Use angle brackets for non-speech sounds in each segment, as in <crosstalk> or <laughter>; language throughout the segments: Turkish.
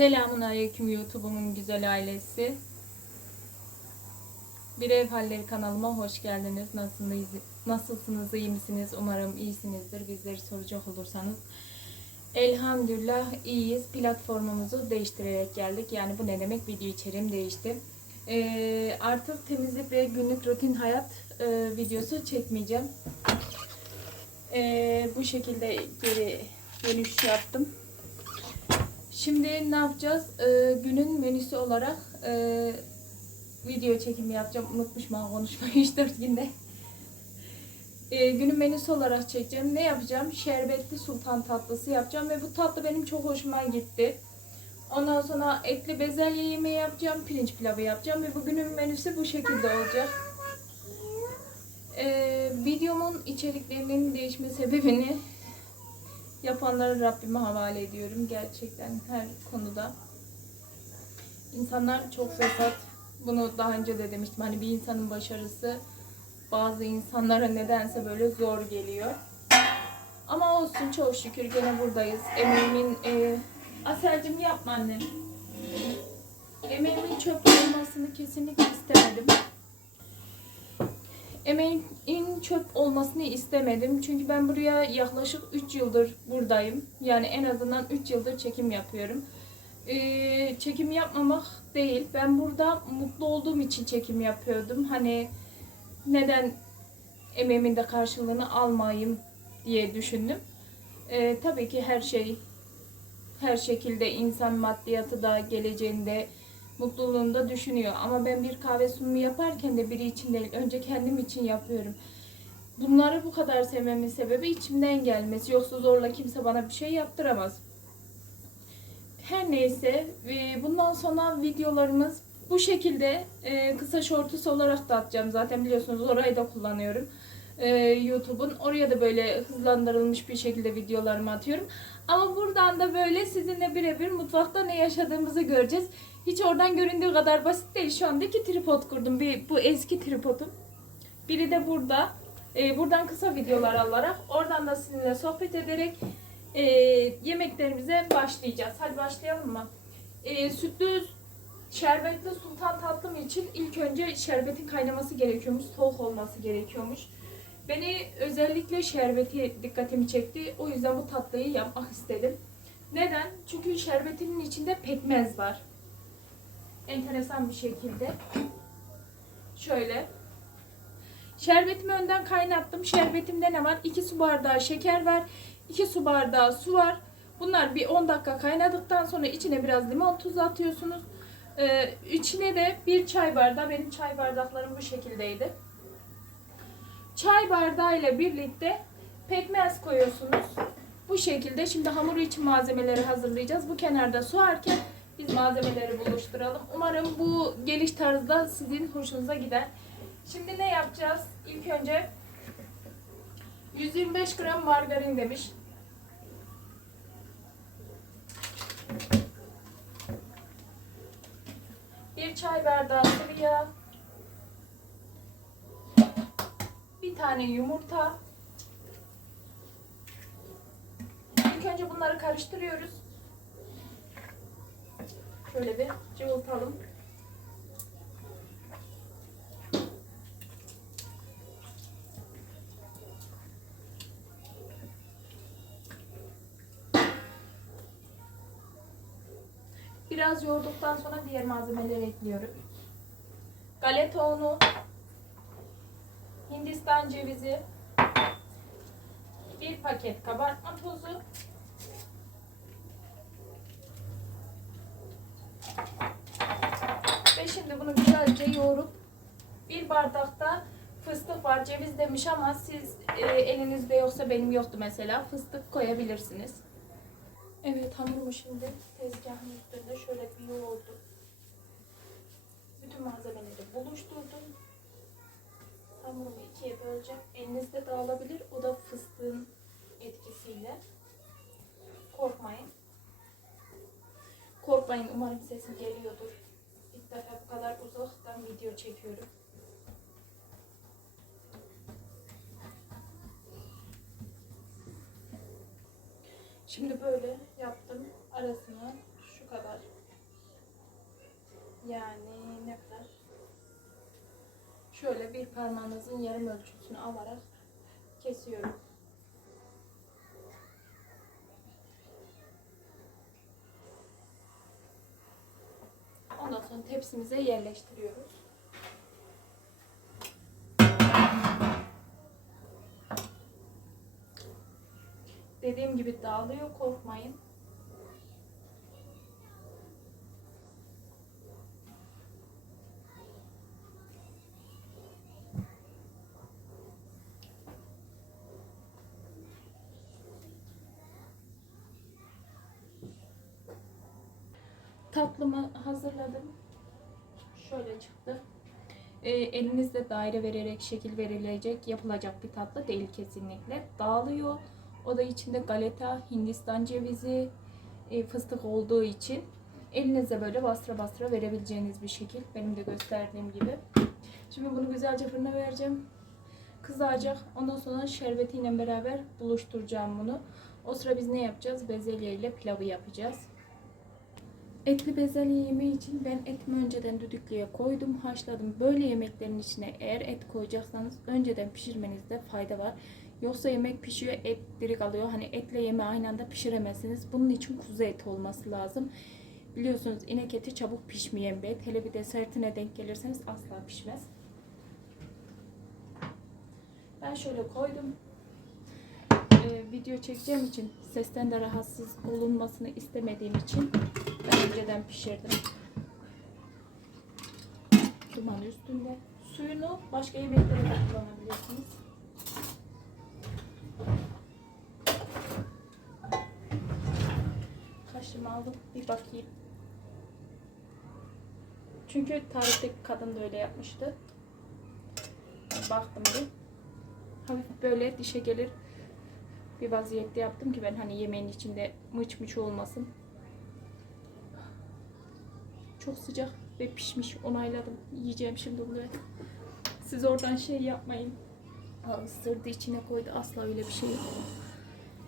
Selamun Aleyküm YouTube'umun güzel ailesi. Bir Ev Halleri kanalıma hoş geldiniz. Nasılsınız, nasılsınız, iyi misiniz? Umarım iyisinizdir. Bizleri soracak olursanız. Elhamdülillah iyiyiz. Platformumuzu değiştirerek geldik. Yani bu ne demek? Video içeriğim değişti. Ee, artık temizlik ve günlük rutin hayat e, videosu çekmeyeceğim. Ee, bu şekilde geri dönüş yaptım. Şimdi ne yapacağız? Ee, günün menüsü olarak e, video çekimi yapacağım. Unutmuşum ben konuşmayı <laughs> 3-4 günde. Ee, günün menüsü olarak çekeceğim. Ne yapacağım? Şerbetli sultan tatlısı yapacağım ve bu tatlı benim çok hoşuma gitti. Ondan sonra etli bezelye yemeği yapacağım, pirinç pilavı yapacağım ve bugünün menüsü bu şekilde olacak. Ee, videomun içeriklerinin değişme sebebini yapanları Rabbime havale ediyorum. Gerçekten her konuda. İnsanlar çok fesat. Bunu daha önce de demiştim. Hani bir insanın başarısı bazı insanlara nedense böyle zor geliyor. Ama olsun çok şükür gene buradayız. Emeğimin e, Aselcim yapma annem. Emeğimin çöp olmasını kesinlikle istemedim. Emeğin çöp olmasını istemedim. Çünkü ben buraya yaklaşık 3 yıldır buradayım. Yani en azından 3 yıldır çekim yapıyorum. Ee, çekim yapmamak değil. Ben burada mutlu olduğum için çekim yapıyordum. Hani neden emeğimin de karşılığını almayayım diye düşündüm. Ee, tabii ki her şey her şekilde insan maddiyatı da geleceğinde mutluluğunu da düşünüyor. Ama ben bir kahve sunumu yaparken de biri için değil, önce kendim için yapıyorum. Bunları bu kadar sevmemin sebebi içimden gelmesi. Yoksa zorla kimse bana bir şey yaptıramaz. Her neyse, e, bundan sonra videolarımız bu şekilde e, kısa shorts olarak da atacağım. Zaten biliyorsunuz orayı da kullanıyorum. E, YouTube'un. Oraya da böyle hızlandırılmış bir şekilde videolarımı atıyorum. Ama buradan da böyle sizinle birebir mutfakta ne yaşadığımızı göreceğiz. Hiç oradan göründüğü kadar basit değil. Şu anda iki tripod kurdum. Bir, bu eski tripodum. Biri de burada. Ee, buradan kısa videolar alarak oradan da sizinle sohbet ederek e, yemeklerimize başlayacağız. Hadi başlayalım mı? E, sütlü şerbetli sultan tatlım için ilk önce şerbetin kaynaması gerekiyormuş. Soğuk olması gerekiyormuş. Beni özellikle şerbeti dikkatimi çekti. O yüzden bu tatlıyı yapmak istedim. Neden? Çünkü şerbetinin içinde pekmez var. Enteresan bir şekilde. Şöyle. Şerbetimi önden kaynattım. Şerbetimde ne var? 2 su bardağı şeker var. 2 su bardağı su var. Bunlar bir 10 dakika kaynadıktan sonra içine biraz limon tuzu atıyorsunuz. Ee, içine de bir çay bardağı. Benim çay bardaklarım bu şekildeydi. Çay bardağı ile birlikte pekmez koyuyorsunuz. Bu şekilde şimdi hamuru için malzemeleri hazırlayacağız. Bu kenarda soğarken biz malzemeleri buluşturalım. Umarım bu geliş tarzda sizin hoşunuza gider. Şimdi ne yapacağız? İlk önce 125 gram margarin demiş. Bir çay bardağı sıvı yağ. Bir tane yumurta. İlk önce bunları karıştırıyoruz. Şöyle bir cıvıltalım. Biraz yoğurduktan sonra diğer malzemeleri ekliyorum. Galeta unu, Hindistan cevizi, bir paket kabartma tozu, ve şimdi bunu güzelce yoğurup bir bardakta fıstık var, ceviz demiş ama siz e, elinizde yoksa benim yoktu mesela fıstık koyabilirsiniz. Evet hamurumu şimdi tezgahın üstünde şöyle bir yoğurdum. Bütün malzemeleri buluşturdum. Hamurumu ikiye böleceğim. Elinizde dağılabilir. O da fıstığın etkisiyle. Korkmayın. Korkmayın. Umarım sesim geliyordur. İlk defa bu kadar uzaktan video çekiyorum. Şimdi böyle yaptım. Arasına şu kadar Yani ne? Şöyle bir parmağınızın yarım ölçüsünü alarak kesiyorum. Ondan sonra tepsimize yerleştiriyoruz. Dediğim gibi dağılıyor korkmayın. Elinizde daire vererek şekil verilecek yapılacak bir tatlı değil kesinlikle. Dağılıyor. O da içinde galeta, hindistan cevizi, e, fıstık olduğu için elinize böyle bastıra bastıra verebileceğiniz bir şekil. Benim de gösterdiğim gibi. Şimdi bunu güzelce fırına vereceğim. Kızaracak. Ondan sonra şerbetiyle beraber buluşturacağım bunu. O sıra biz ne yapacağız? Bezelye ile pilavı yapacağız. Etli bezelye yemeği için ben etimi önceden düdüklüye koydum, haşladım. Böyle yemeklerin içine eğer et koyacaksanız önceden pişirmenizde fayda var. Yoksa yemek pişiyor, et diri kalıyor. Hani etle yemeği aynı anda pişiremezsiniz. Bunun için kuzu eti olması lazım. Biliyorsunuz inek eti çabuk pişmeyen bir et. Hele bir de sertine denk gelirseniz asla pişmez. Ben şöyle koydum. Ee, video çekeceğim için sesten de rahatsız olunmasını istemediğim için ben önceden pişirdim. Duman üstünde. Suyunu başka yemeklere de kullanabilirsiniz. Kaşımı aldım. Bir bakayım. Çünkü tarihteki kadın da öyle yapmıştı. Baktım bir. Hafif böyle dişe gelir bir vaziyette yaptım ki ben hani yemeğin içinde mıç mıç olmasın. Çok sıcak ve pişmiş onayladım. Yiyeceğim şimdi bunu. Siz oradan şey yapmayın. Aa, ısırdı içine koydu. Asla öyle bir şey yok.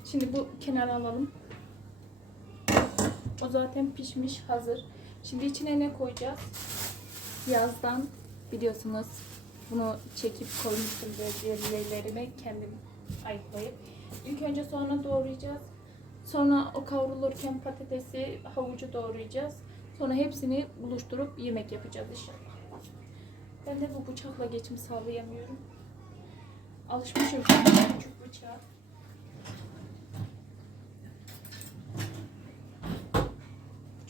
Şimdi bu kenara alalım. O zaten pişmiş hazır. Şimdi içine ne koyacağız? Yazdan biliyorsunuz bunu çekip koymuştum bezelyelerime kendim ayıklayıp. İlk önce soğanı doğrayacağız. Sonra o kavrulurken patatesi, havucu doğrayacağız. Sonra hepsini buluşturup yemek yapacağız inşallah. Ben de bu bıçakla geçim sağlayamıyorum. Alışmışım küçük bıçağa.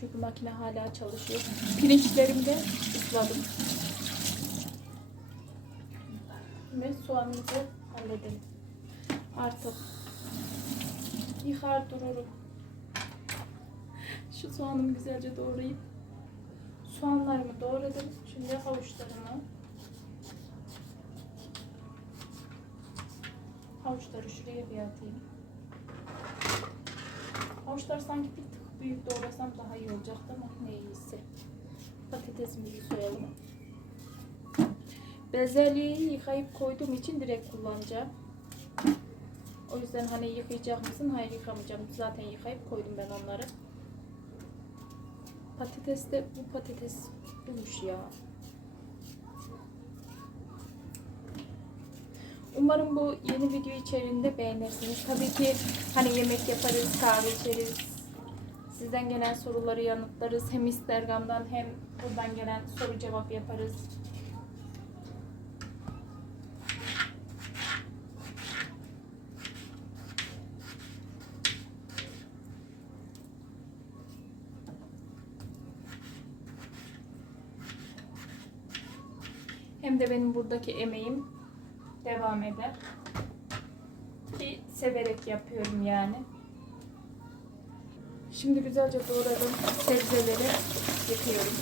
Çünkü makine hala çalışıyor. Pirinçlerimi de ısladım. Ve soğanımızı halledelim. Artık yıkar dururum. Şu soğanımı güzelce doğrayıp soğanlarımı doğradım. Şimdi havuçlarımı havuçları şuraya bir atayım. Havuçlar sanki bir tık büyük doğrasam daha iyi olacaktı ama ne iyisi. Patatesimizi soyalım. Bezelyeyi yıkayıp koyduğum için direkt kullanacağım. O yüzden hani yıkayacak mısın? Hayır yıkamayacağım. Zaten yıkayıp koydum ben onları. Patates de bu patates bulmuş ya. Umarım bu yeni video içeriğinde beğenirsiniz. Tabii ki hani yemek yaparız, kahve içeriz. Sizden gelen soruları yanıtlarız. Hem Instagram'dan hem buradan gelen soru cevap yaparız. Hem de benim buradaki emeğim devam eder. Ki severek yapıyorum yani. Şimdi güzelce doğradığım sebzeleri yıkıyorum.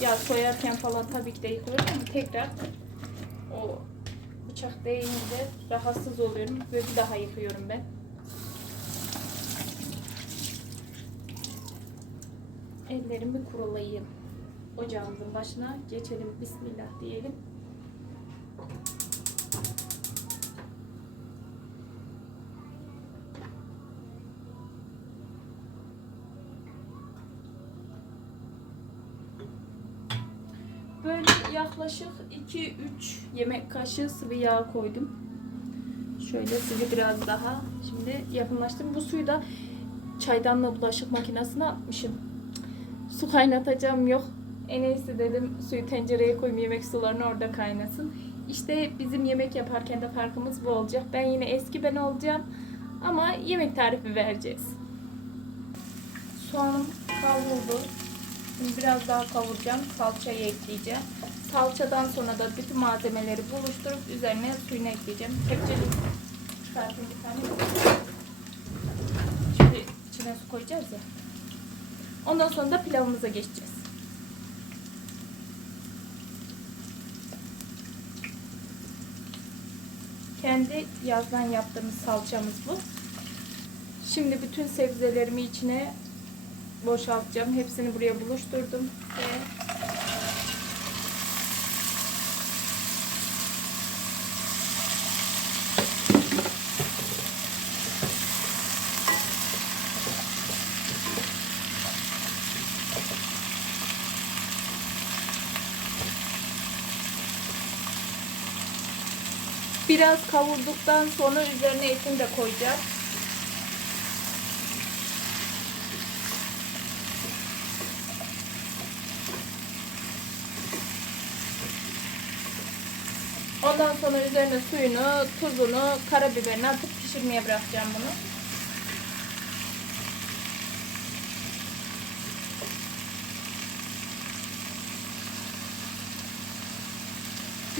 Ya soyarken falan tabii ki de yıkıyorum ama tekrar o bıçak değince rahatsız oluyorum ve bir daha yıkıyorum ben. Ellerimi kurulayayım ocağımızın başına geçelim. Bismillah diyelim. Böyle yaklaşık 2-3 yemek kaşığı sıvı yağ koydum. Şöyle sizi biraz daha şimdi yakınlaştım. Bu suyu da çaydanla bulaşık makinesine atmışım. Su kaynatacağım yok. En iyisi dedim suyu tencereye koyayım yemek sularını orada kaynasın. İşte bizim yemek yaparken de farkımız bu olacak. Ben yine eski ben olacağım. Ama yemek tarifi vereceğiz. Soğanım kavruldu. Şimdi biraz daha kavuracağım. Salçayı ekleyeceğim. Salçadan sonra da bütün malzemeleri buluşturup üzerine suyunu ekleyeceğim. Kepçeli çıkartayım bir tane. Şimdi içine su koyacağız ya. Ondan sonra da pilavımıza geçeceğiz. Kendi yazdan yaptığımız salçamız bu. Şimdi bütün sebzelerimi içine boşaltacağım. Hepsini buraya buluşturdum ve biraz kavurduktan sonra üzerine etini de koyacağım. Ondan sonra üzerine suyunu, tuzunu, karabiberini atıp pişirmeye bırakacağım bunu.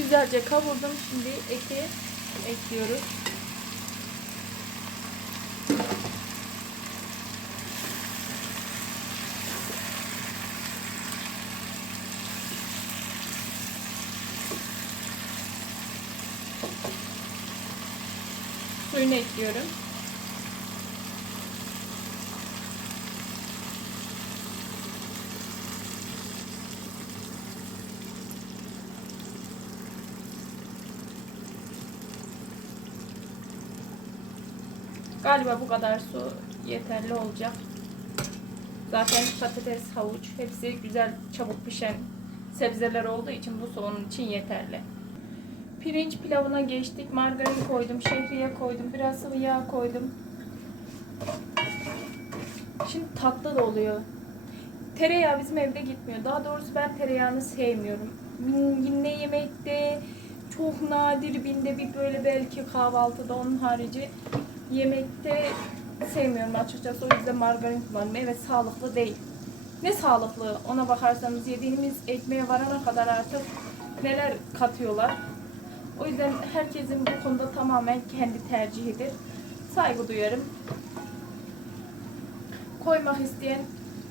Güzelce kavurdum. Şimdi eti ekliyoruz. Suyunu ekliyorum. Galiba bu kadar su yeterli olacak. Zaten patates, havuç hepsi güzel çabuk pişen sebzeler olduğu için bu onun için yeterli. Pirinç pilavına geçtik. Margarin koydum, şehriye koydum, biraz sıvı yağ koydum. Şimdi tatlı da oluyor. Tereyağı bizim evde gitmiyor. Daha doğrusu ben tereyağını sevmiyorum. Yine yemekte çok nadir binde bir böyle belki kahvaltıda onun harici yemekte sevmiyorum açıkçası. O yüzden margarin kullanıyorum. Evet sağlıklı değil. Ne sağlıklı ona bakarsanız yediğimiz ekmeğe varana kadar artık neler katıyorlar. O yüzden herkesin bu konuda tamamen kendi tercihidir. Saygı duyarım. Koymak isteyen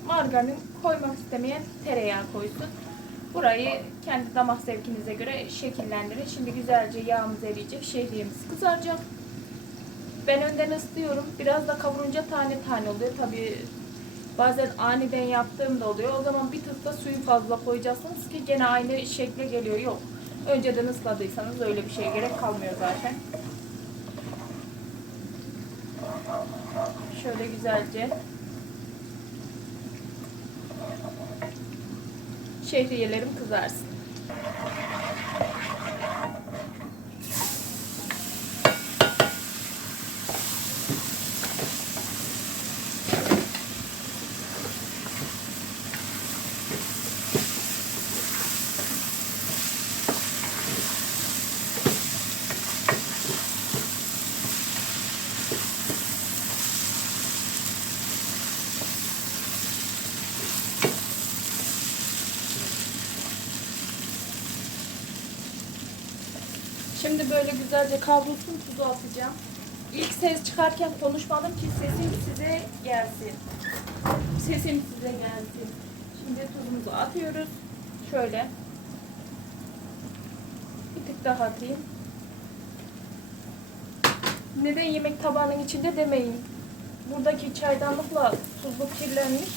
margarin, koymak istemeyen tereyağı koysun. Burayı kendi damak zevkinize göre şekillendirin. Şimdi güzelce yağımız eriyecek, şehriyemiz kızaracak. Ben önden ısıtıyorum. Biraz da kavurunca tane tane oluyor. Tabii bazen aniden yaptığım da oluyor. O zaman bir tık suyu fazla koyacaksınız ki gene aynı şekle geliyor. Yok. Önceden ısladıysanız öyle bir şeye gerek kalmıyor zaten. Şöyle güzelce şehriyelerim kızarsın. Böyle güzelce kavrulsun tuzu atacağım. İlk ses çıkarken konuşmadım ki sesim size gelsin. Sesim size gelsin. Şimdi tuzumuzu atıyoruz. Şöyle. Bir tık daha atayım. Neden yemek tabağının içinde demeyin. Buradaki çaydanlıkla tuzlu kirlenmiş.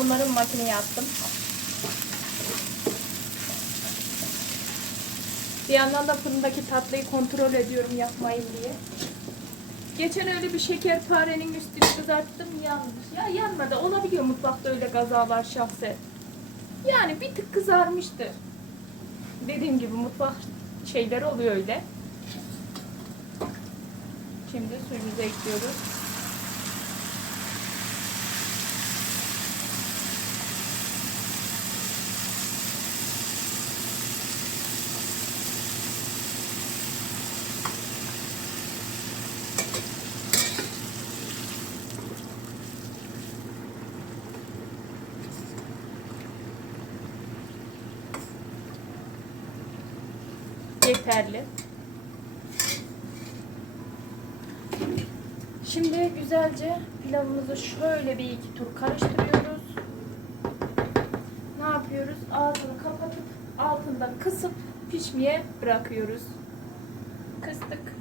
Onların makineye attım. Bir yandan da fırındaki tatlıyı kontrol ediyorum yapmayın diye. Geçen öyle bir şekerparenin üstünü kızarttım yanmış. Ya yanmadı. Olabiliyor mutfakta öyle kazalar şahsen. Yani bir tık kızarmıştı. dediğim gibi mutfak şeyleri oluyor öyle. Şimdi suyumuzu ekliyoruz. Yeterli. Şimdi güzelce pilavımızı şöyle bir iki tur karıştırıyoruz. Ne yapıyoruz? Ağzını kapatıp altında kısıp pişmeye bırakıyoruz. Kıstık.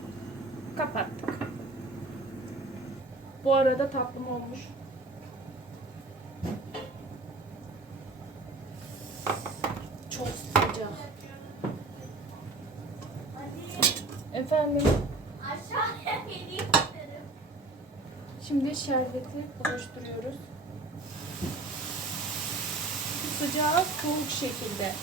Kapattık. Bu arada tatlım olmuş. Çok sıcak. Efendim. Aşağıya geleyim istedim. Şimdi şerbeti buluşturuyoruz. Sıcağı soğuk şekilde.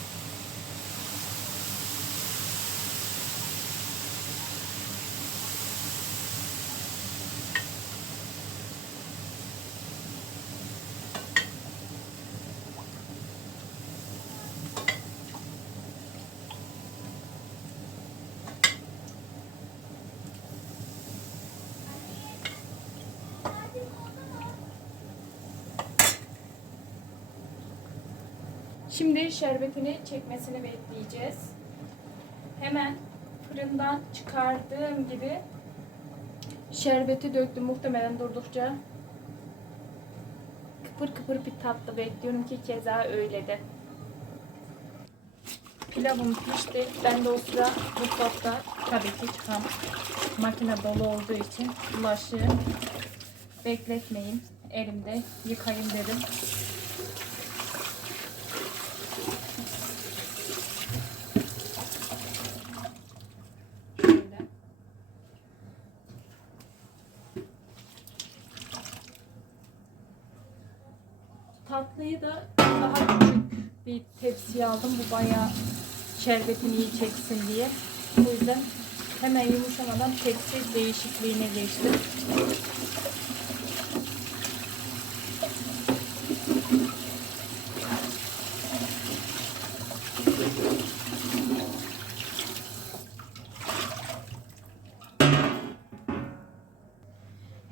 Şimdi şerbetini çekmesini bekleyeceğiz. Hemen fırından çıkardığım gibi şerbeti döktüm muhtemelen durdukça. Kıpır kıpır bir tatlı bekliyorum ki keza öyle de. Pilavım pişti. Ben de o sıra mutfakta tabii ki çıkan makine dolu olduğu için bulaşığı bekletmeyeyim. Elimde yıkayayım dedim. Şöyle. Tatlıyı da daha küçük bir tepsiye aldım. Bu bayağı şerbetini iyi çeksin diye. O yüzden hemen yumuşamadan tepsi değişikliğine geçtim.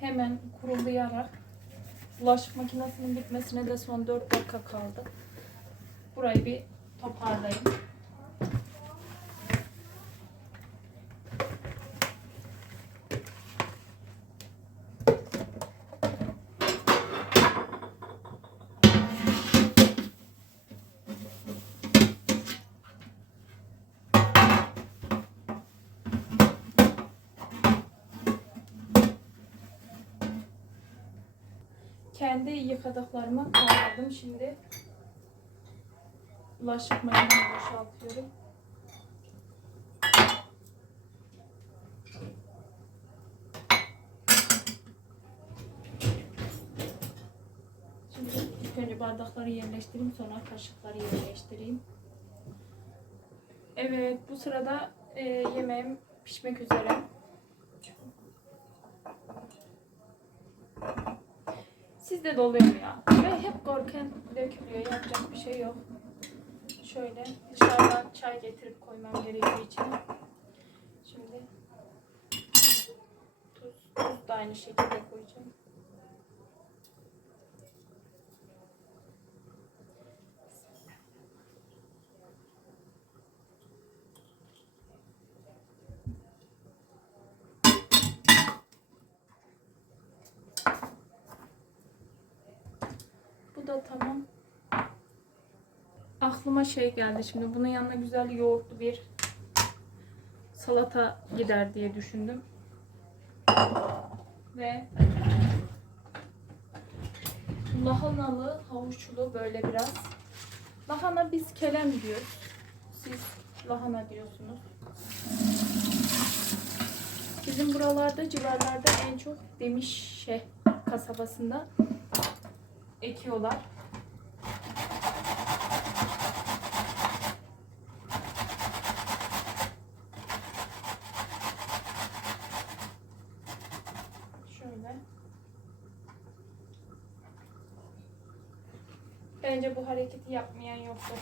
Hemen kurulayarak bulaşık makinesinin bitmesine de son 4 dakika kaldı. Burayı bir toparlayayım. Kendi yıkadıklarımı kaldırdım. Şimdi bulaşık makinesini boşaltıyorum. Şimdi ilk önce bardakları yerleştireyim sonra kaşıkları yerleştireyim. Evet bu sırada e, yemeğim pişmek üzere. Sizde de oluyor mu ya? Ve hep korken dökülüyor. Yapacak bir şey yok. Şöyle dışarıdan çay getirip koymam gerekiyor içine. Şimdi tuz, tuz da aynı şekilde koyacağım. Bu da tamam. Aklıma şey geldi şimdi. Bunun yanına güzel yoğurtlu bir salata gider diye düşündüm. Ve lahanalı, havuçlu böyle biraz. Lahana biz kelem diyoruz. Siz lahana diyorsunuz. Bizim buralarda civarlarda en çok Demişe kasabasında ekiyorlar. Bence bu hareketi yapmayan yoktur.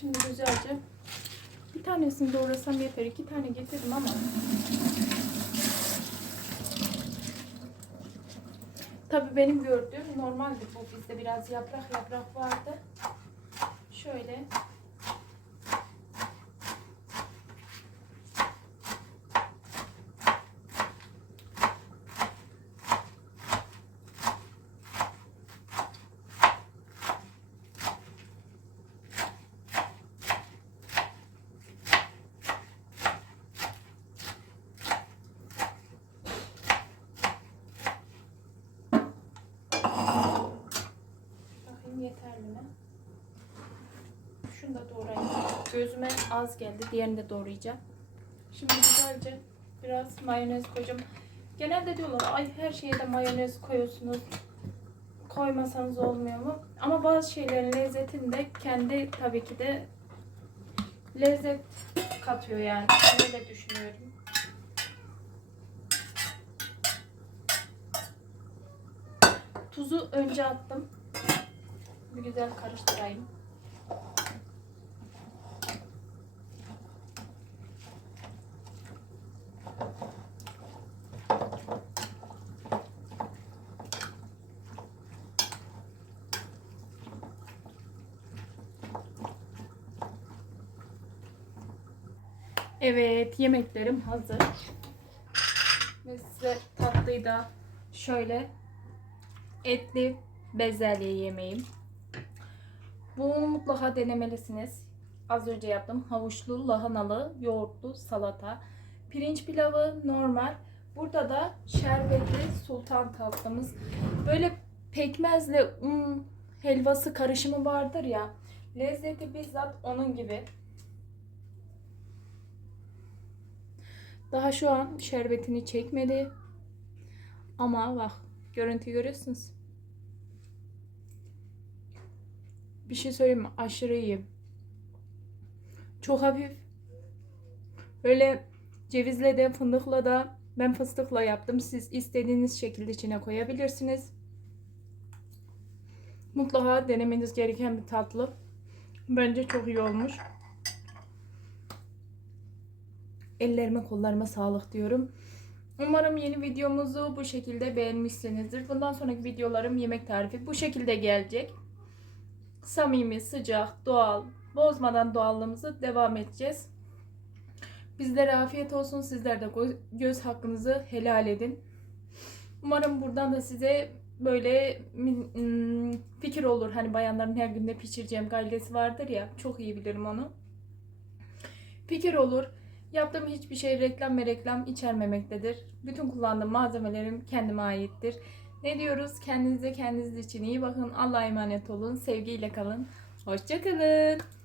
Şimdi güzelce bir tanesini doğrasam yeter. İki tane getirdim ama Tabii benim gördüğüm normaldi bu. Bizde biraz yaprak yaprak vardı. Şöyle. Bakayım yeterli mi? Şunu da doğrayayım. Gözüme az geldi. Diğerini de doğrayacağım. Şimdi güzelce biraz mayonez koyacağım. Genelde diyorlar ay her şeye de mayonez koyuyorsunuz. Koymasanız olmuyor mu? Ama bazı şeylerin lezzetini de kendi tabii ki de lezzet katıyor yani. Öyle düşünüyorum. Tuzu önce attım. Bir güzel karıştırayım. Evet, yemeklerim hazır. Ve size tatlıyı da şöyle etli bezelye yemeğim. Bu mutlaka denemelisiniz. Az önce yaptım. Havuçlu, lahanalı, yoğurtlu salata. Pirinç pilavı normal. Burada da şerbetli sultan tatlımız. Böyle pekmezle un helvası karışımı vardır ya. Lezzeti bizzat onun gibi. Daha şu an şerbetini çekmedi. Ama bak görüntü görüyorsunuz. Bir şey söyleyeyim mi? Aşırı iyi. Çok hafif. Böyle cevizle de fındıkla da ben fıstıkla yaptım. Siz istediğiniz şekilde içine koyabilirsiniz. Mutlaka denemeniz gereken bir tatlı. Bence çok iyi olmuş. Ellerime kollarıma sağlık diyorum. Umarım yeni videomuzu bu şekilde beğenmişsinizdir. Bundan sonraki videolarım yemek tarifi bu şekilde gelecek. Samimi, sıcak, doğal, bozmadan doğallığımızı devam edeceğiz. Bizlere afiyet olsun. Sizler de gö- göz hakkınızı helal edin. Umarım buradan da size böyle ım, fikir olur. Hani bayanların her günde pişireceğim gailesi vardır ya. Çok iyi bilirim onu. Fikir olur. Yaptığım hiçbir şey reklam ve reklam içermemektedir. Bütün kullandığım malzemelerim kendime aittir. Ne diyoruz? Kendinize kendiniz için iyi bakın. Allah'a emanet olun. Sevgiyle kalın. Hoşçakalın.